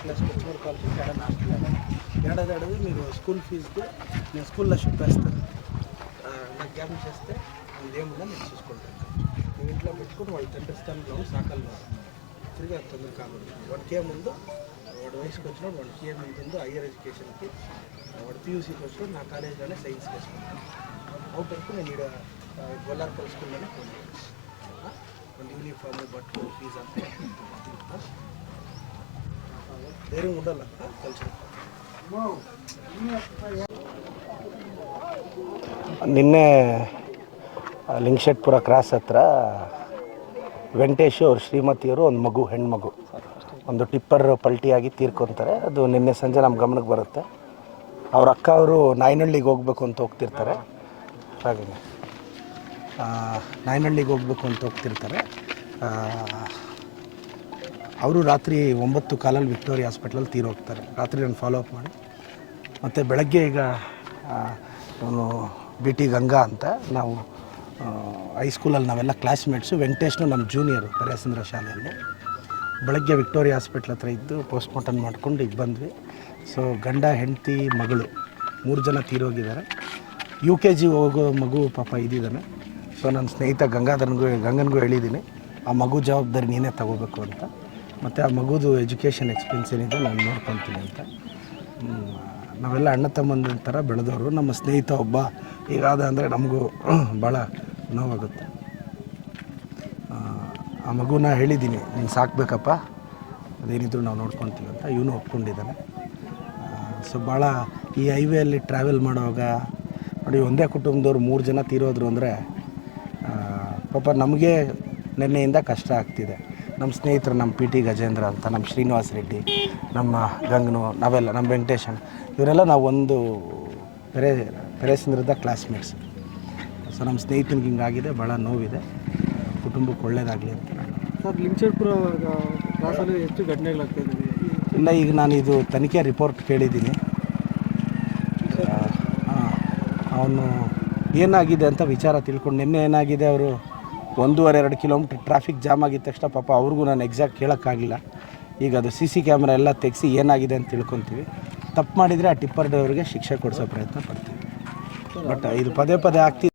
ఇక్కడ ఒక ఐదో క్లాస్ ఆరో క్లాస్ వచ్చిన కాల్సి ఏడాది హాస్టల్ ఏడాది ఏడాది మీరు స్కూల్ ఫీజుకి నేను స్కూల్లో చెప్పేస్తాను ఆ, నాకు జ్ఞాపకం చేస్తే ఇదేముందో నేను చూసుకుంటాను నేను ఇంట్లో పెట్టుకుని వాళ్ళు తండ్రి స్థానంలో సాకల్లో తిరిగి అది తొందర కాకూడదు వాడికి ఏముందో వాడు వయసుకి వచ్చినప్పుడు వాడికి ఏం ఉంటుందో హయ్యర్ ఎడ్యుకేషన్కి వాడు పీయూసీకి వచ్చినప్పుడు నా కాలేజీలోనే సైన్స్ వేసుకుంటాను అవుట్ వరకు నేను ఇక్కడ గొల్లార్పల్ స్కూల్లోనే కొన్ని యూనిఫామ్ బట్టలు ఫీజు అంతా ಧೈರ್ಯ ನಿನ್ನೆ ಲಿಂಗಶೆಟ್ಪುರ ಕ್ರಾಸ್ ಹತ್ರ ವೆಂಕಟೇಶ್ ಅವ್ರ ಶ್ರೀಮತಿಯವರು ಒಂದು ಮಗು, ಹೆಣ್ಮಗು. ಒಂದು ಟಿಪ್ಪರ್ ಪಲ್ಟಿಯಾಗಿ ತೀರ್ಕೊತಾರೆ. ಅದು ನಿನ್ನೆ ಸಂಜೆ ನಮ್ಮ ಗಮನಕ್ಕೆ ಬರುತ್ತೆ. ಅವ್ರ ಅಕ್ಕ ಅವರು ನಾಯನಹಳ್ಳಿಗೆ ಹೋಗ್ಬೇಕು ಅಂತ ಹೋಗ್ತಿರ್ತಾರೆ. ಹಾಗೆ ನಾಯನಹಳ್ಳಿಗೆ ಹೋಗ್ಬೇಕು ಅಂತ ಹೋಗ್ತಿರ್ತಾರೆ. ಅವರು ರಾತ್ರಿ ಒಂಬತ್ತು ಕಾಲಲ್ಲಿ ವಿಕ್ಟೋರಿಯಾ ಹಾಸ್ಪಿಟ್ಲಲ್ಲಿ ತೀರೋಗ್ತಾರೆ ರಾತ್ರಿ ನಾನು ಫಾಲೋ ಅಪ್ ಮಾಡಿ. ಮತ್ತು ಬೆಳಗ್ಗೆ ಈಗ ಅವನು ಬಿ ಟಿ ಗಂಗಾ ಅಂತ ನಾವು ಹೈಸ್ಕೂಲಲ್ಲಿ ನಾವೆಲ್ಲ ಕ್ಲಾಸ್ಮೇಟ್ಸು ವೆಂಕಟೇಶ್ನು ನಮ್ಮ ಜೂನಿಯರು ಪರ್ಯಾಸಂದ್ರ ಶಾಲೆಯಲ್ಲಿ. ಬೆಳಗ್ಗೆ ವಿಕ್ಟೋರಿಯಾ ಹಾಸ್ಪಿಟ್ಲ್ ಹತ್ರ ಇದ್ದು ಪೋಸ್ಟ್ಮಾರ್ಟಮ್ ಮಾಡ್ಕೊಂಡು ಈಗ ಬಂದ್ವಿ. ಸೊ ಗಂಡ, ಹೆಂಡತಿ, ಮಗಳು ಮೂರು ಜನ ತೀರೋಗಿದ್ದಾರೆ ಯು ಕೆ ಜಿ ಹೋಗೋ ಮಗು ಪಾಪ ಇದ್ದಿದ್ದಾನೆ ಸೊ ನನ್ನ ಸ್ನೇಹಿತ ಗಂಗಾಧರನಿಗೂ, ಗಂಗನಿಗೂ ಹೇಳಿದ್ದೀನಿ, ಆ ಮಗು ಜವಾಬ್ದಾರಿ ನೀನೇ ತಗೋಬೇಕು ಅಂತ. ಮತ್ತು ಆ ಮಗುದು ಎಜುಕೇಷನ್ ಎಕ್ಸ್ಪೀರಿಯನ್ಸ್ ಏನಿದೆ ನಾನು ನೋಡ್ಕೊತೀನಿ ಅಂತ. ನಾವೆಲ್ಲ ಅಣ್ಣ ತಮ್ಮಂದಿನ ಥರ ಬೆಳೆದವರು. ನಮ್ಮ ಸ್ನೇಹಿತ ಒಬ್ಬ. ಹೀಗಾದ ಅಂದರೆ ನಮಗೂ ಭಾಳ ನೋವಾಗುತ್ತೆ. ಆ, ಆ ಮಗುನ ಹೇಳಿದ್ದೀನಿ ನೀನು ಸಾಕಬೇಕಪ್ಪ. ಅದೇನಿದ್ರು ನಾವು ನೋಡ್ಕೊತೀವಿ ಅಂತ ಇವನು ಒಪ್ಕೊಂಡಿದ್ದಾನೆ. ಸೊ ಭಾಳ ಈ ಹೈವೇಯಲ್ಲಿ ಟ್ರಾವೆಲ್ ಮಾಡುವಾಗ ನೋಡಿ ಒಂದೇ ಕುಟುಂಬದವ್ರು ಮೂರು ಜನ ತೀರೋದ್ರು ಅಂದರೆ ಪಾಪ ನಮಗೆ ನೆನ್ನೆಯಿಂದ ಕಷ್ಟ ಆಗ್ತಿದೆ. ನಮ್ಮ ಸ್ನೇಹಿತರು ನಮ್ಮ ಪಿ ಟಿ ಗಜೇಂದ್ರ ಅಂತ ನಮ್ಮ ಶ್ರೀನಿವಾಸ್ ರೆಡ್ಡಿ ನಮ್ಮ ಗಂಗನು ನಾವೆಲ್ಲ ನಮ್ಮ ವೆಂಕಟೇಶನ್ ಇವರೆಲ್ಲ ನಾವು ಒಂದು ಪೆರೆ ಪೆರೇಸಂದ್ರದ ಕ್ಲಾಸ್ಮೇಟ್ಸ್ ಸೊ ನಮ್ಮ ಸ್ನೇಹಿತನಿಗೆ ಹಿಂಗಾಗಿದೆ ಭಾಳ ನೋವಿದೆ. ಕುಟುಂಬಕ್ಕೆ ಒಳ್ಳೇದಾಗಲಿ ಅಂತ. ಸರ್ ಲಿಂಗಶೆಟ್ಪುರ ಕ್ಲಾಸಲ್ಲಿ ಹೆಚ್ಚು ಇಲ್ಲ ಈಗ ನಾನು ಇದು ತನಿಖೆ ರಿಪೋರ್ಟ್ ಕೇಳಿದ್ದೀನಿ. ಅವನು ಏನಾಗಿದೆ ಅಂತ ವಿಚಾರ ತಿಳ್ಕೊಂಡು ನಿನ್ನೆ ಏನಾಗಿದೆ ಅವರು? ಒಂದೂವರೆ, ಎರಡು ಕಿಲೋಮೀಟ್ರ್ ಟ್ರಾಫಿಕ್ ಜಾಮ್ ಆಗಿದ ತಕ್ಷಣ ಪಾಪ ಅವ್ರಿಗೂ ನಾನು ಎಕ್ಸಾಕ್ಟ್ ಕೇಳೋಕ್ಕಾಗಲಿಲ್ಲ ಈಗ ಅದು ಸಿ ಸಿ ಕ್ಯಾಮ್ರಾ ಎಲ್ಲ ತೆಗೆಸಿ ಏನಾಗಿದೆ ಅಂತ ತಿಳ್ಕೊತೀವಿ. ತಪ್ಪು ಮಾಡಿದರೆ ಆ ಟಿಪ್ಪರ್ ಡ್ರೈವರ್ಗೆ ಶಿಕ್ಷೆ ಕೊಡಿಸೋ ಪ್ರಯತ್ನ ಪಡ್ತೀವಿ. ಬಟ್ ಇದು ಪದೇ ಪದೇ ಆಗ್ತಿದೆ.